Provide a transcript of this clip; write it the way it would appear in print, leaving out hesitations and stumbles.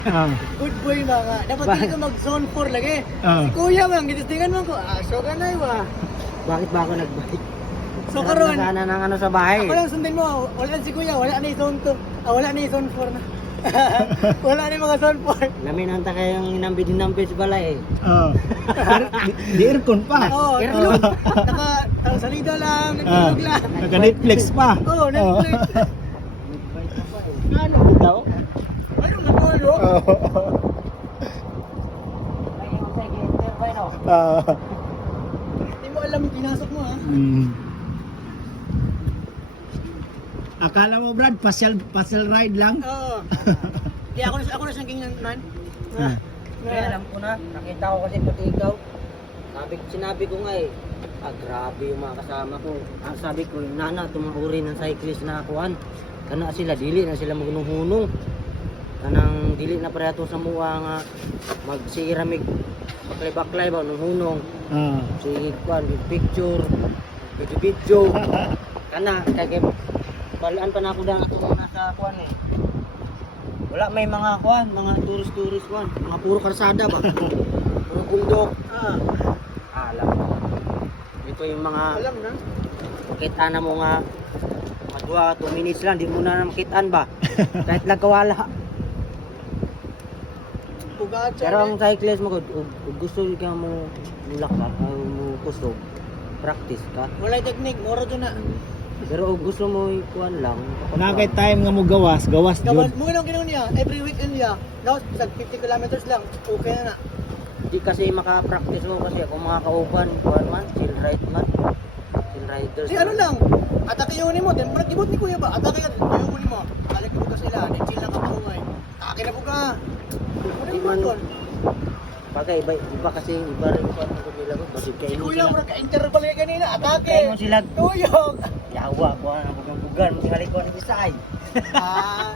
Good boy mga. Dapat Ba- hindi ka mag zone 4 lagi. Ah. Si kuya bang, gitistingan mo ko. So ka na iwa. Bakit ba ako nagbalik? So Sarap karon, na sana ng ano sa bahay. ako lang sundin mo. Wala si kuya, wala na yung zone 2. Wala na yung zone 4 na. Wala na yung mga zone 4. Lamin ang kayong inambi sa balay eh. Di aircon pa. Oo, Aircon. salida lang, nagtulog lang. Naka-Netflix pa. Oo, Netflix. Ano daw? Ano natulog? Ay, yung second turbine oh. Hindi mo alam yung pinasok mo ha. Akala mo Brad, pasyal ride lang? Oo. Di ako na siyang kingnan. Kaya alam ko na, nakita ko kasi pati ikaw. Sinabi ko nga eh, grabe yung mga kasama ko. Ang sabi ko, nana, tumahuri ng cyclist na akuan. Kana sila, dili na sila magunong-hunong. Kanang dili na pareho sa mua nga magsiramig baklay-baklay ba nung hunong. Si kuan, picture, video. Kana, kaya balaan pa na ako dyan ito muna sa kuan eh. Wala may mga kuan, mga tourist kuan, mga puro karsada ba? Puro bundok. Alam mo. Ito yung mga Alam na. makita na mo nga mga 2 minutes lang, di mo na makitaan ba? Kahit lagkawala. Pugatsa. Pero ang cyclist mo, kung gusto ka mo lakad, mo kusog, practice ka. Wala yung technique, moro dyan na. Pero kung gusto mo ikuan lang, Nakay time nga mo gawas Gawad jud. mo lang ginawa niya, every weekend niya. Dapat sa 50 kilometers lang, okay na na. Hindi kasi maka-practice mo kasi kung mga kauban, kuan man, chill ride man. Chill riders. Si ano lang, atake yun mo, then nag-ibot ni kuya ba? Atake ka, yun mo. Alagibot ka sila, then chill lang ka paungay. Atake na po ka. Ano Di yung man- doon? Bagay, iba kasi, iba rin kuan ko nila ko. Basig Si kayo mo kuya, sila. mura ka-interval ka kanina, atake. Kayo mo sila. Tuyok. Yawa, kuan, bugan-bugan, tingali ko ni Bisay. Ah.